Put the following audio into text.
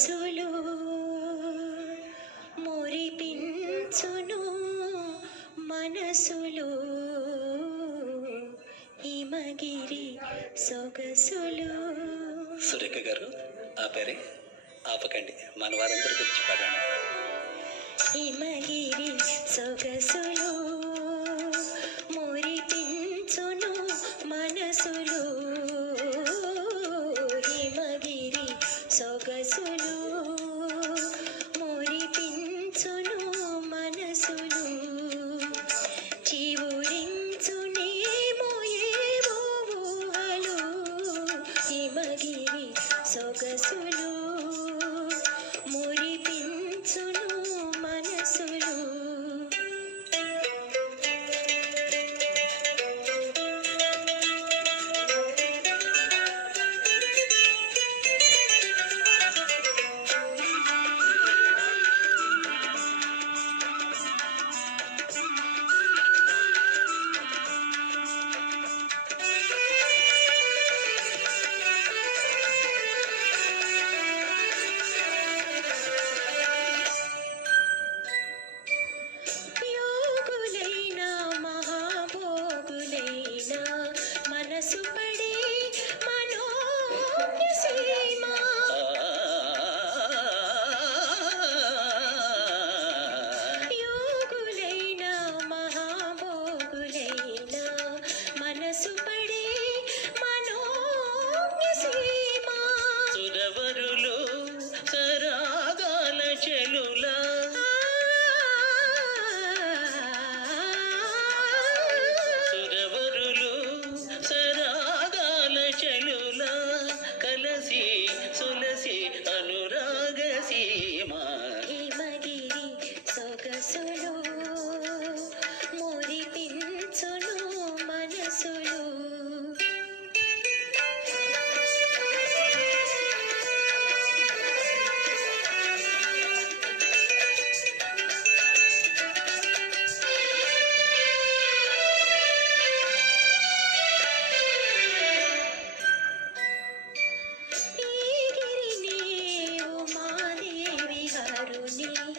మనసులు మురిపించును మనసులు. హిమగిరి సొగసులు. సురేఖ గారు ఆ పేరే ఆపకండి. మన వారందరి గురించి పాడండి की love. New